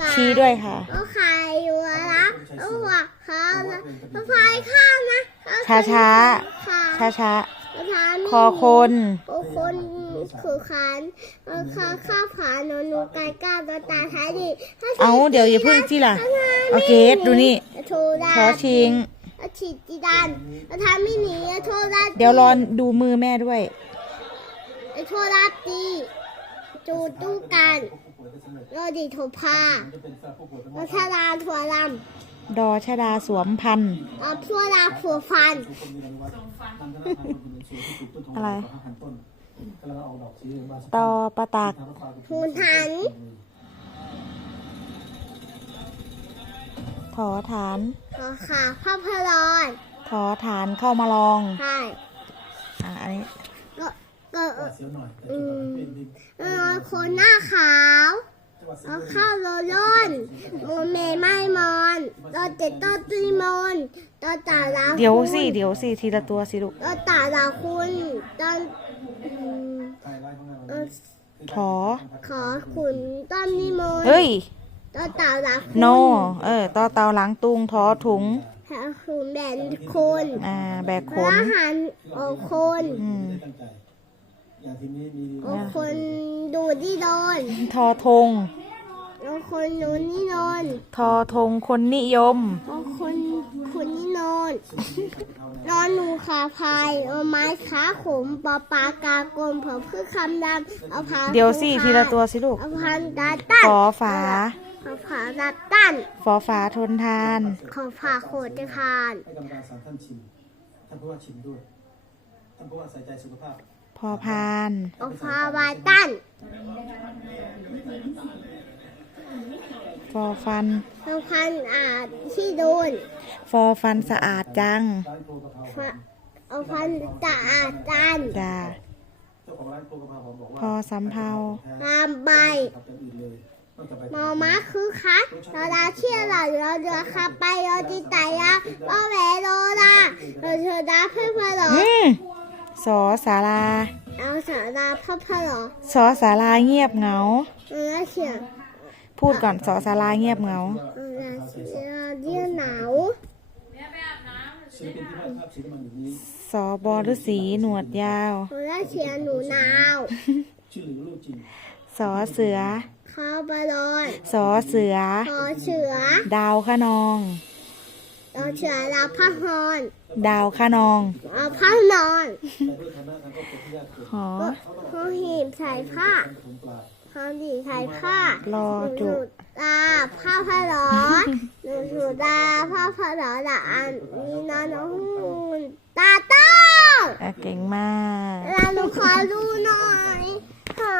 กาชี้ด้วยค่ะเอาไข่อยู่ละเอาหัวเขาละเอาพายข้ามนะช้าช้าค่ะช้าช้าเอาทานๆคอคนโอคนขู่ขันเอาข้าข้าผาหนูหนูไก่ก้าวตาตาท้ายดิเอาเดี๋ยวอย่าพึ่งสิล่ะเอาเกตดูนี่โทรได้ชอชิงเอาฉีดจีดันเอาทำไม่หนีเอาโทรได้เดี๋ยวรอดูมือแม่ด้วยเอาโทรได้ตีจูตู้กัน โรดีโทรพาเอาชาดาถั่วลำดอชดาสวมพันธุ์เอาพวกเราผัวฟัน อะไรกำลังเอาดอกสีมาตอประตักหูหัน ถอฐาน ขอขาพ่อพลอนถอฐานเข้ามาลอง ใช่อะอันนี้ ก็ก็เออเสียวหน่อยอืมเออคนหน้าขาวเอาข้าวโรยอนโมเมไม่มอนตอเจ็ดตอตุยมอนตอตาลาเดี๋ยวสิเดี๋ยวสิทีละตัวสิลูกตอตาลาคุณตอนอืมใครไล่ข้างหน้าเออถอขอขุนต้นนิมนต์เฮ้ย ตอตาลาคุณโน เออต่อเตาหลังตุงทอถุงขอขุนแบนคนอ่า แบกขพนระหันโอคน อืมตั้งใจ อย่างทีนี้มีโอคนดูที่โดนทอทงโอคนนู้นนี่นอนทอทงคนนิยมโอคนคนนี่นอนนอนหนูขาพายเอาไม้ขาขมปอปลากากลมเผื่อพืชคำดำเอาผาเดี๋ยวสิทีละตัวสิลูกเอาพันดาตั้นฝอฝาเอาผาดาตั้นฝอฝาทนทานขอผาโคตรจะทานให้กรรมการสามท่านชิมท่านผู้ว่าชิมด้วยท่านผู้ว่าใส่ใจสุขภาพ พอพานเอาผาวายตั้นฟอฟันเอาพันอาจที่โดน ฟอฟันสะอาดจังร้านโคกะเพราเอาพันตาอาจตันจ้าเจ้าของร้านโคกะเพราผมบอกว่าพอสำเภาตามใบทำอย่างอื่นเลยนอกจากใบมอม้าคือคัดเราดาเชี่ยหล่อเราเรือขับไปเราติดตายาเราแหวโรดาเราเธอดาเพื่อพะหรออืม สอสาราเอาสาดาเพื่อพะหรอสอสาราเงียบเหงา เออเขียนพูดก่อนสอสาราเงียบเหงาเออเสียเดียวหนาวศิลปินที่วาดภาพสีน้ำมันอย่างนี้สอบอฤาษีหนวดยาวเออเขียนหนูหนาวชื่อหรือรูปจริงสอเสือข้าวบอลอนสอเสือ คอเสือ ดาวขนอง เราเสือลาผ้าฮอนดาวขนองเอาผ้านอนแต่ด้วยฐานะทางครอบครัวที่ยากจนหอเขาหีบใส่ผ้าปฐมปลาเขาหีบใส่ผ้ารอหนูจุสูดาผ้าพะหรอหนูสูดาผ้าพะหรอละอันนี้นะน้องตาเต้าอะเก่งมาก